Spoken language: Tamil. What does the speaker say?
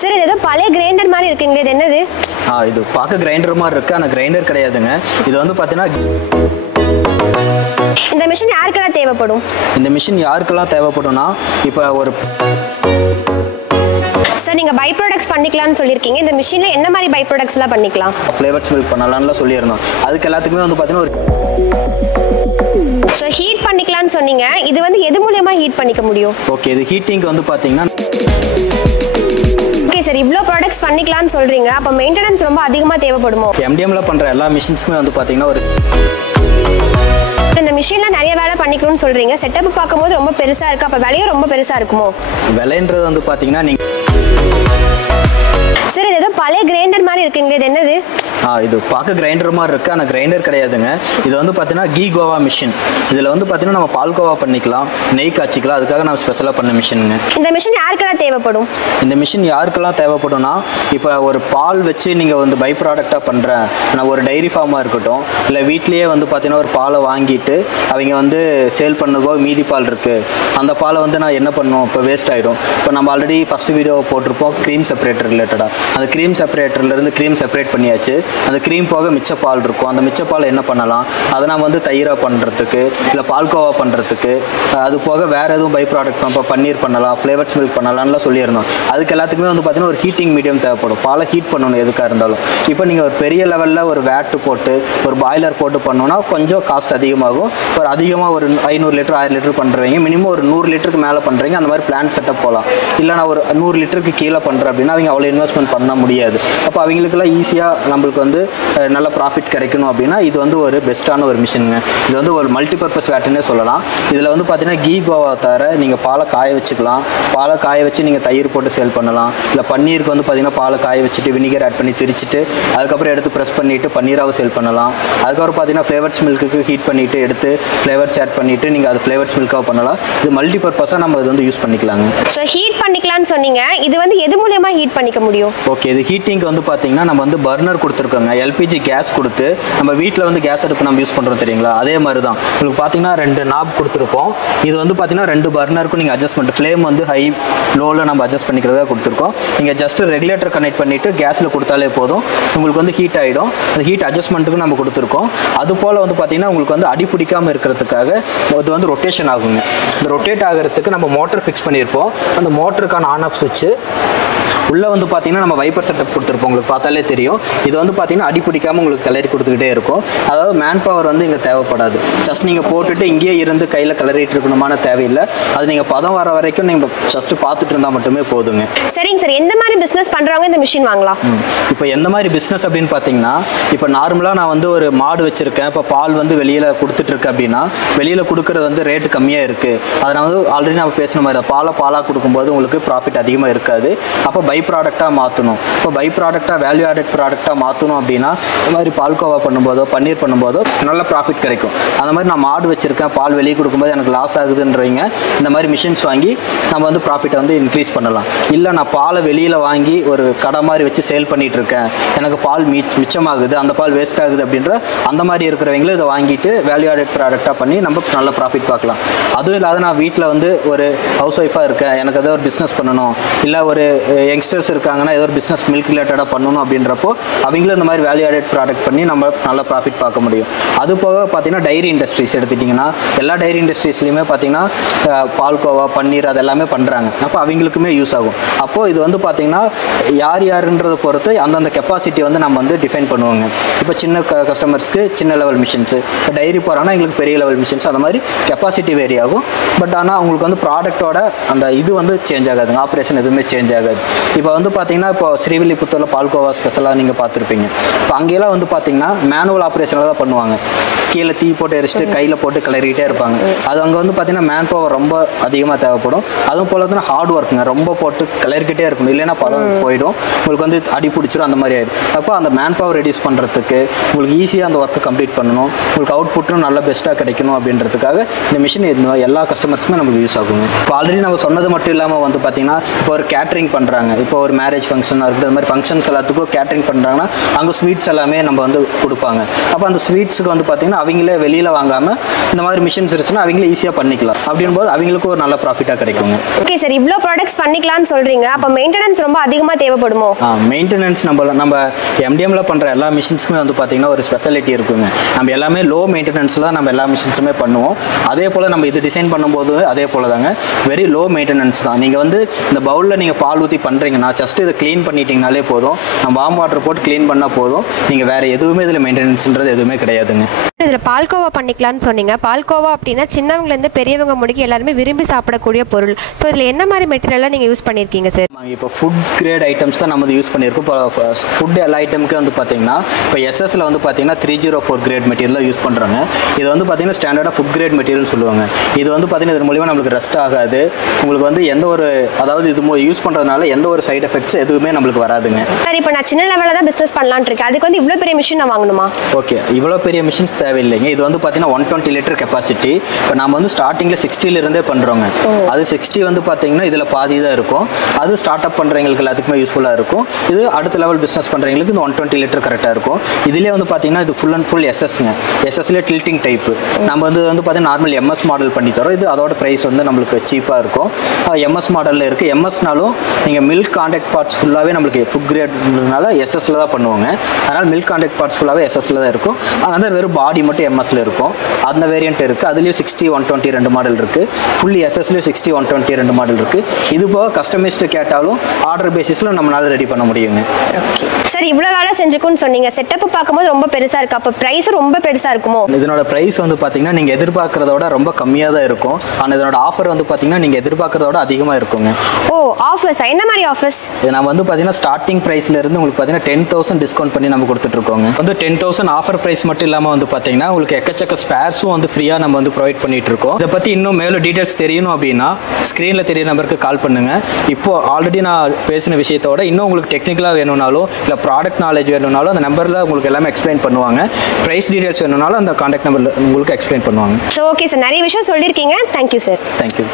சார் இது ஏதோ பழைய கிரைண்டர் மாதிரி இருக்குங்க, இது என்னது? இது பார்க்க கிரைண்டர் மாதிரி இருக்கு, ஆனால் கிரைண்டர் கிடையாதுங்க. இது வந்து பார்த்தீங்கன்னா இந்த மிஷின் யாருக்கெல்லாம் தேவைப்படும்? இந்த மிஷின் யாருக்கெல்லாம் தேவைப்படும்னா இப்போ ஒரு சார் நீங்கள் பை ப்ராடக்ட்ஸ் பண்ணிக்கலாம்னு சொல்லியிருக்கீங்க. இந்த மிஷினில் என்ன மாதிரி பை ப்ராடக்ட்ஸ்லாம் பண்ணிக்கலாம்? ஃப்ளேவர்ஸ் மில்க் பண்ணலாம்னு சொல்லியிருந்தோம். அதுக்கு எல்லாத்துக்குமே வந்து பார்த்தீங்கன்னா ஒரு ஸோ ஹீட் பண்ணிக்கலாம்னு சொன்னீங்க. இது வந்து எது மூலமா ஹீட் பண்ணிக்க முடியும்? ஓகே, இது ஹீட்டிங்க்கு வந்து பார்த்தீங்கன்னா ஓகே சார், இவ்வளோ ப்ராடக்ட்ஸ் பண்ணிக்கலாம்னு சொல்கிறீங்க, அப்போ மெயின்டெனன்ஸ் ரொம்ப அதிகமாக தேவைப்படுமோ? எம்டிஎம்ல பண்ணுற எல்லா மிஷின்ஸுமே வந்து பார்த்தீங்கன்னா ஒரு இந்த மிஷினில் நிறைய வேலை பண்ணிக்கணும்னு சொல்கிறீங்க. செட்டப் பார்க்கும்போது ரொம்ப பெருசாக இருக்குது, அப்போ விலையும் ரொம்ப பெருசாக இருக்குமோ? விலைன்றது வந்து பார்த்தீங்கன்னா நீங்கள் சார் இது ஏதோ பழைய கிரைண்டர் மாதிரி இருக்குங்க, இது என்னது? இது பார்க்க கிரைண்டர் மாதிரி இருக்குது, ஆனால் கிரைண்டர் கிடையாதுங்க. இது வந்து பார்த்தீங்கன்னா கீ கோவா மிஷின். இதில் வந்து பார்த்தீங்கன்னா நம்ம பால் கோவா பண்ணிக்கலாம், நெய் காய்ச்சிக்கலாம். அதுக்காக நம்ம ஸ்பெஷலாக பண்ண மிஷினுங்க. இந்த மிஷின் யாருக்கெல்லாம் தேவைப்படும்? இந்த மிஷின் யாருக்கெல்லாம் தேவைப்படும்னா இப்போ ஒரு பால் வச்சு நீங்கள் வந்து பை ப்ராடக்டாக பண்ணுறேன், நான் ஒரு டைரி ஃபார்மாக இருக்கட்டும், இல்லை வீட்லேயே வந்து பார்த்தீங்கன்னா ஒரு பாலை வாங்கிட்டு அவங்க வந்து சேல் பண்ணதோ மீதி பால் இருக்குது, அந்த பாலை வந்து நான் என்ன பண்ணுவோம், இப்போ வேஸ்ட் ஆகிடும். இப்போ நம்ம ஆல்ரெடி ஃபஸ்ட்டு வீடியோ போட்டிருப்போம் க்ரீம் செப்பரேட்டர் ரிலேட்டடாக. அந்த க்ரீம் செப்பரேட்டர்லேருந்து க்ரீம் செப்பரேட் பண்ணியாச்சு. அந்த க்ரீம் போக மிச்ச பால் இருக்கும். அந்த மிச்ச பால் என்ன பண்ணலாம், அதை நம்ம வந்து தயிராக பண்ணுறதுக்கு, இல்லை பால்கோவா பண்ணுறதுக்கு, அது போக வேறு எதுவும் பை ப்ராடக்ட் இப்போ பன்னீர் பண்ணலாம், ஃப்ளேவர்ஸ் மில்க் பண்ணலாம்லாம் சொல்லியிருந்தோம். அதுக்கு எல்லாத்துக்குமே வந்து பார்த்தீங்கன்னா ஒரு ஹீட்டிங் மீடியம் தேவைப்படும். பாலை ஹீட் பண்ணணும் எதுக்காக இருந்தாலும். இப்போ நீங்கள் ஒரு பெரிய லெவலில் ஒரு வேட்டு போட்டு ஒரு பாய்லர் போட்டு பண்ணோன்னா கொஞ்சம் காஸ்ட் அதிகமாகும். ஒரு அதிகமாக ஒரு 500 லிட்டர் 1000 லிட்டர் பண்ணுறவங்க மினிமம் ஒரு 100 லிட்டருக்கு மேலே பண்ணுறீங்க, அந்த மாதிரி பிளான் செட்டப் போகலாம். இல்லை நான் ஒரு 100 லிட்டருக்கு கீழே பண்ணுறேன் அப்படின்னா அவங்க அவ்வளோ இன்வெஸ்ட்மெண்ட் பண்ண முடியாது. அப்போ அவங்களுக்குலாம் ஈஸியாக நம்மளுக்கு வந்து நல்ல ப்ராஃபிட் கிடைக்கணும் அப்படின்னா இது வந்து ஒரு பெஸ்ட்டான ஒரு மிஷினுங்க. இது வந்து ஒரு மல்டிபர்பஸ் வேட்டுன்னே சொல்லலாம். இதில் வந்து பார்த்தீங்கன்னா கீ கோவா தவிர நீங்கள் பாலை காய வச்சுக்கலாம். பாலை காய வச்சு நீங்கள் தயிர் போட்டு சேல் பண்ணலாம். இல்லை பன்னீருக்கு வந்து பார்த்தீங்கன்னா பாலை காய வச்சுட்டு வினிகர் ஆட் பண்ணி திரிச்சிட்டு அதுக்கப்புறம் எடுத்து ப்ரெஸ் பண்ணிவிட்டு பன்னீராகவும் சேல் பண்ணலாம். அதுக்கப்புறம் பார்த்தீங்கன்னா ஃப்ளேவர்ஸ் மில்க்கு ஹீட் பண்ணிவிட்டு எடுத்து ஃப்ளேவர்ஸ் ஆட் பண்ணிவிட்டு நீங்கள் அது ஃப்ளேவர்ஸ் மில்காக பண்ணலாம். இது மல்டிபர்பஸாக நம்ம இது வந்து யூஸ் பண்ணிக்கலாங்க. ஸோ ஹீட் பண்ணிக்கலாம்னு சொன்னீங்க, இது வந்து எது மூலமா ஹீட் பண்ணிக்க முடியும்? ஓகே, இது ஹீட்டிங்க்கு வந்து பார்த்தீங்கன்னா நம்ம வந்து பர்னர் கொடுத்துருக்கோங்க. எல்பிஜி கேஸ் கொடுத்து நம்ம வீட்டில் வந்து கேஸ் அடுப்பு நம்ம யூஸ் பண்ணுறோம் தெரியுங்களா, அதே மாதிரி தான். உங்களுக்கு பார்த்தீங்கன்னா 2 நாப் கொடுத்துருப்போம். இது வந்து பார்த்தீங்கன்னா 2 பர்னருக்கும் நீங்கள் அட்ஜஸ்ட்மெண்ட் ஃப்ளேம் வந்து ஹை லோவில் நம்ம அட்ஜஸ்ட் பண்ணிக்கிறதா கொடுத்துருக்கோம். நீங்கள் ஜஸ்ட் ரெகுலேட்டர் கனெக்ட் பண்ணிவிட்டு கேஸில் கொடுத்தாலே போதும், உங்களுக்கு வந்து ஹீட் ஆகிடும். அந்த ஹீட் அட்ஜஸ்ட்மெண்ட்டுக்கு நம்ம கொடுத்துருக்கோம். அது போல் வந்து பார்த்தீங்கன்னா உங்களுக்கு வந்து அடி பிடிக்காமல் இருக்கிறதுக்காக இது வந்து ரொட்டேஷன் ஆகுங்க. இந்த ரொட்டேட் ஆகிறதுக்கு நம்ம மோட்டர் ஃபிக்ஸ் பண்ணியிருப்போம். அந்த மோட்டருக்கான ஆன் ஆஃப் சுவிட்சு உள்ளே வந்து பார்த்தீங்கன்னா நம்ம வைப்பர் செட்டப் கொடுத்துருப்போம். உங்களுக்கு பார்த்தாலே தெரியும். இது வந்து பார்த்தீங்கன்னா அடி பிடிக்காமல் உங்களுக்கு கிளறி கொடுத்துக்கிட்டே இருக்கும். அதாவது மேன் பவர் வந்து இங்கே தேவைப்படாது. ஜஸ்ட் நீங்கள் போட்டுட்டு இங்கேயே இருந்து கையில் கிளறிட்டு இருக்கணுமான தேவையில்லை. அது நீங்கள் பதம் வர வரைக்கும் நீங்கள் ஜஸ்ட் பார்த்துட்டு இருந்தால் மட்டுமே போதுங்க. சரிங்க சார், எந்த மாதிரி பிஸ்னஸ் பண்ணுறவங்க இந்த மிஷின் வாங்கலாம்? இப்போ எந்த மாதிரி பிஸ்னஸ் அப்படின்னு பார்த்தீங்கன்னா, இப்போ நார்மலாக நான் வந்து ஒரு மாடு வச்சுருக்கேன், இப்போ பால் வந்து வெளியில் கொடுத்துட்ருக்கு அப்படின்னா வெளியில் கொடுக்குறது வந்து ரேட்டு கம்மியாக இருக்குது. அதை நான் வந்து ஆல்ரெடி நம்ம பேசின மாதிரி பாலாக கொடுக்கும்போது உங்களுக்கு ப்ராஃபிட் அதிகமாக இருக்காது. அப்போ பை ப்ராடக்டாக மாற்றணும். இப்போ பை ப்ராடக்டாக வேல்யூ ஆடட் ப்ராடக்டாக மாற்றணும் அப்படின்னா இந்த மாதிரி பால்கோவா பண்ணும்போதோ பன்னீர் பண்ணும்போதோ நல்ல ப்ராஃபிட் கிடைக்கும். அந்த மாதிரி நான் மாடு வச்சுருக்கேன், பால் வெளியே கொடுக்கும்போது எனக்கு லாஸ் ஆகுதுன்றவங்க இந்த மாதிரி மிஷின்ஸ் வாங்கி நம்ம வந்து ப்ராஃபிட்டை வந்து இன்க்ரீஸ் பண்ணலாம். இல்லை நான் பாலை வெளியில் வாங்கி ஒரு கடை மாதிரி வச்சு சேல் பண்ணிகிட்டு இருக்கேன், எனக்கு பால் மிச்சமாகுது, அந்த பால் வேஸ்ட் ஆகுது அப்படின்ற அந்த மாதிரி இருக்கிறவங்களும் இதை வாங்கிட்டு வேல்யூ ஆடட் ப்ராடக்டாக பண்ணி நம்ம நல்ல ப்ராஃபிட் பார்க்கலாம். அதுவும் இல்லாத நான் வீட்டில் வந்து ஒரு ஹவுஸ் ஒய்ஃபாக இருக்கேன், எனக்கு ஏதோ ஒரு பிஸ்னஸ் பண்ணணும், இல்லை ஒரு யங்ஸ்டர்ஸ் இருக்காங்கன்னா ஏதோ ஒரு பிஸ்னஸ் மில்க் ரிலேட்டடாக பண்ணணும் அப்படின்றப்போ அவங்களும் இந்த மாதிரி வேல்யூ ஆடட் ப்ராடக்ட் பண்ணி நம்ம நல்ல ப்ராஃபிட் பார்க்க முடியும். அது போக பார்த்தீங்கன்னா டைரி இண்டஸ்ட்ரீஸ் எடுத்துட்டிங்கன்னா எல்லா டைரி இண்டஸ்ட்ரீஸ்லையுமே பார்த்தீங்கன்னா பால்கோவா பன்னீர் அது எல்லாமே பண்ணுறாங்க. அப்போ அவங்களுக்குமே யூஸ் ஆகும். அப்போது இது வந்து பார்த்தீங்கன்னா யாருன்றதை பொறுத்து அந்தந்த கெப்பாசிட்டி வந்து நம்ம வந்து டிஃபைன் பண்ணுவோங்க. இப்போ சின்ன கஸ்டமர்ஸ்க்கு சின்ன லெவல் மிஷின்ஸு, இப்போ டைரி போகிறாங்கன்னா எங்களுக்கு பெரிய லெவல் மிஷின்ஸ், அந்த மாதிரி கெப்பாசிட்டி வேரி ஆகும். பட் ஆனால் உங்களுக்கு வந்து ப்ராடக்டோட அந்த இது வந்து சேஞ்ச் ஆகாதுங்க, ஆப்ரேஷன் எதுவுமே சேஞ்ச் ஆகாது. இப்போ வந்து பார்த்தீங்கன்னா இப்போ ஸ்ரீவில்லிபுத்தூரில் பால்கோவா ஸ்பெஷலாக நீங்கள் பார்த்துருப்பீங்க. இப்போ அங்கேயெல்லாம் வந்து பார்த்தீங்கன்னா மேனுவல் ஆப்ரேஷனில் தான் பண்ணுவாங்க. கீழே தீ போட்டு எரிச்சிட்டு கையில் போட்டு கிளறிக்கிட்டே இருப்பாங்க. அது அங்கே வந்து பார்த்தீங்கன்னா மேன் பவர் ரொம்ப அதிகமாக தேவைப்படும். அதுவும் போல் வந்து ஹார்ட் ஒர்க்குங்க, ரொம்ப போட்டு கிளறிக்கிட்டே இருக்கணும், இல்லைன்னா பதம் போயிடும், உங்களுக்கு வந்து அடி பிடிச்சிடும், அந்த மாதிரி ஆகிடும். அப்போ அந்த மேன் பவர் ரெடியூஸ் பண்ணுறதுக்கு உங்களுக்கு ஈஸியாக அந்த ஒர்க்கை கம்ப்ளீட் பண்ணணும், உங்களுக்கு அவுட்புட்டும் நல்லா பெஸ்ட்டாக கிடைக்கணும் அப்படின்றதுக்காக இந்த மிஷின் எல்லா கஸ்டமர்ஸுமே நமக்கு யூஸ் ஆகுங்க. இப்போ ஆல்ரெடி நம்ம சொன்னது மட்டும் இல்லாமல் வந்து பார்த்தீங்கன்னா இப்போ ஒரு கேட்ரிங் பண்ணுறாங்க, இப்போ ஒரு மேரேஜ் ஃபங்க்ஷனாக இருக்குது, அது மாதிரி ஃபங்க்ஷன்ஸ் எல்லாத்துக்கும் கேட்ரிங் பண்ணுறாங்கன்னா அங்கே ஸ்வீட்ஸ் எல்லாமே நம்ம வந்து கொடுப்பாங்க. அப்போ அந்த ஸ்வீட்ஸுக்கு வந்து பார்த்தீங்கன்னா அவங்களே வெளியில் வாங்காமல் இந்த மாதிரி மிஷின்ஸ் இருந்துச்சுன்னா அவங்களே ஈஸியாக பண்ணிக்கலாம். அப்படின்போது அவங்களுக்கு ஒரு நல்ல ப்ராஃபிட்டாக கிடைக்குங்க. ஓகே சார், இவ்வளோ ப்ராடக்ட்ஸ் பண்ணிக்கலாம்னு சொல்கிறீங்க, அப்போ மெயின்டெனன்ஸ் ரொம்ப அதிகமாக தேவைப்படுமோ? மெயின்டெனன்ஸ் நம்ம எம்டிஎம்ல பண்ணுற எல்லா மிஷின்ஸுமே வந்து பார்த்தீங்கன்னா ஒரு ஸ்பெஷாலிட்டி இருக்குங்க. நம்ம எல்லாமே லோ மெயின்டெனன்ஸில் தான் நம்ம எல்லா மிஷின்ஸுமே பண்ணுவோம். அதே போல் நம்ம இது டிசைன் பண்ணும்போது அதே போல் தாங்க, வெரி லோ மெயின்டெனன்ஸ் தான். நீங்கள் வந்து இந்த பவுலில் நீங்கள் பால் ஊற்றி பண்ணுறீங்கன்னா ஜஸ்ட் இதை க்ளீன் பண்ணிட்டீங்கனாலே போதும், நம்ம வார்ம் வாட்டர் போட்டு க்ளீன் பண்ணால் போதும். நீங்கள் வேறு எதுவுமே இதில் மெயின்டெனன்ஸ்ன்றது எதுவுமே கிடையாதுங்க. இதில் பால்கோவா பண்ணிக்கலாம்னு சொன்னீங்க. பால்கோவா அப்படின்னா சின்னவங்கலேருந்து பெரியவங்க முடிக்க எல்லாருமே விரும்பி சாப்பிடக்கூடிய பொருள். ஸோ இதில் என்ன மாதிரி மெட்டீரியலாக நீங்கள் யூஸ் பண்ணியிருக்கீங்க சார்? இப்போ ஃபுட் கிரேட் ஐட்டம்ஸ் தான் நம்ம யூஸ் பண்ணியிருக்கோம். இப்போ ஃபுட் எல்லா ஐட்டமுக்கு வந்து பார்த்தீங்கன்னா இப்போ எஸ்எஸ்ல வந்து பார்த்தீங்கன்னா 304 கிரேட் மெட்டீரியலாக யூஸ் பண்ணுறாங்க. இது வந்து பார்த்தீங்கன்னா ஸ்டாண்டர்டாக ஃபுட் கிரேட் மெட்டீரியல்னு சொல்லுவாங்க. இது வந்து பார்த்தீங்கன்னா இது மூலிமா நம்மளுக்கு ரெஸ்ட் ஆகாது. உங்களுக்கு வந்து எந்த ஒரு அதாவது இது யூஸ் பண்ணுறதுனால எந்த ஒரு சைடு எஃபெக்ட்ஸ் எதுவுமே நம்மளுக்கு வராதுங்க. சார் இப்போ நான் சின்ன லெவலில் தான் பிஸ்னஸ் பண்ணலான்னு இருக்கேன், அதுக்கு வந்து இவ்வளோ பெரிய மிஷின் நான் வாங்கணுமா? ஓகே, இவ்வளோ பெரிய மிஷின்ஸ் தேவையில்லைங்க. இது வந்து பார்த்தீங்கன்னா 120 லிட்டர் கெப்பாசிட்டி. இப்போ நம்ம வந்து ஸ்டார்டிங்கில் 60லேருந்தே பண்ணுறோங்க. அது 60 வந்து பார்த்தீங்கன்னா இதில் பாதி தான் இருக்கும். அது ஸ்டார்ட் அப் பண்ணுறவங்களுக்கு எல்லாத்துக்குமே யூஸ்ஃபுல்லாக இருக்கும். இது அடுத்த லெவல் பிஸ்னஸ் பண்ணுறவங்களுக்கு இந்த 120 லிட்டர் கரெக்டாக இருக்கும். இதிலே வந்து பார்த்தீங்கன்னா இது ஃபுல் அண்ட் ஃபுல் எஸ்எஸ்ங்க. எஸ்எஸ்லேயே டில்ட்டிங் டைப்பு. நம்ம வந்து பார்த்தீங்கன்னா நார்மல் எம்எஸ் மாடல் பண்ணி தரோம். இது அதோட ப்ரைஸ் வந்து நம்மளுக்கு சீப்பாக இருக்கும். எம்எஸ் மாடலில் இருக்குது. எம்எஸ்னாலும் நீங்கள் மில்க் கான்டாக்ட் பார்ட்ஸ் ஃபுல்லாகவே நம்மளுக்கு ஃபுட் கிரேட்னால எஸ்எஸ்ல தான் பண்ணுவாங்க. அதனால் மில்க் கான்டாக்ட் பார்ட்ஸ் ஃபுல்லாகவே எஸ்எஸ்ல தான் இருக்கும். அதனால் வெறும் பாடி மட்டும் எம்எஸ்ல இருக்கும். அந்த வேரியன்ட் இருக்குது. அதுலேயும் 60, 120 2 மாடல் இருக்குது. ஃபுல்லி எஸ்எஸ்லேயும் 60, 120 2 மாடல் இருக்குது. இது போக கஸ்டமைஸ்டு கேட்டாலும் ஆர்டர் பேசிஸில் நம்மளால ரெடி பண்ண முடியுங்க. சார் இவ்வளோ வேலை செஞ்சுக்குன்னு சொன்னீங்க, செட்டப் பார்க்கும்போது ரொம்ப பெருசாக இருக்குது, அப்போ ப்ரைஸும் ரொம்ப பெருசாக இருக்குமோ? இதனோட ப்ரைஸ் வந்து பார்த்தீங்கன்னா நீங்கள் எதிர்பார்க்குறதோட ரொம்ப கம்மியாக தான் இருக்கும். ஆனால் இதனோட ஆஃபர் வந்து பார்த்தீங்கன்னா நீங்கள் எதிர்பார்க்குறதோட அதிகமாக இருக்குங்க. ஓ, ஆஃபர்ஸ் என்ன மாதிரி ஆஃபர்ஸ்? இது நம்ம வந்து பார்த்தீங்கன்னா ஸ்டார்டிங் ப்ரைஸ்லேருந்து உங்களுக்கு பார்த்தீங்கன்னா 10,000 டிஸ்கவுண்ட் பண்ணி நம்ம கொடுத்துட்ருக்கோங்க. வந்து 10,000 ஆஃபர் ப்ரைஸ் மட்டும் இல்லாமல் வந்து பார்த்தீங்கன்னா உங்களுக்கு எக்கச்சக்க ஸ்பேர்ஸும் வந்து ஃப்ரீயாக நம்ம வந்து ப்ரொவைட் பண்ணிட்டு இருக்கோம். இதை பற்றி இன்னும் மேலும் டீட்டெயில்ஸ் தெரியணும் அப்படின்னா ஸ்க்ரீனில் தெரிய நம்பருக்கு கால் பண்ணுங்கள். இப்போ ஆல்ரெடி நான் பேசின விஷயத்தோட இன்னும் உங்களுக்கு டெக்னிக்கலாக வேணும்னாலும் இல்லை ப்ராடக்ட் நாலேஜ் வேணும்னாலும் அந்த நம்பரில் உங்களுக்கு எல்லாமே எக்ஸ்பிளைன் பண்ணுவாங்க. ப்ரைஸ் டீட்டெயில்ஸ் வேணும்னாலும் அந்த கான்டாக்ட் நம்பரில் உங்களுக்கு எக்ஸ்பிளைன் பண்ணுவாங்க. ஸோ ஓகே சார், நிறைய விஷயம் சொல்லியிருக்கீங்க. Thank you sir. தேங்க்யூ.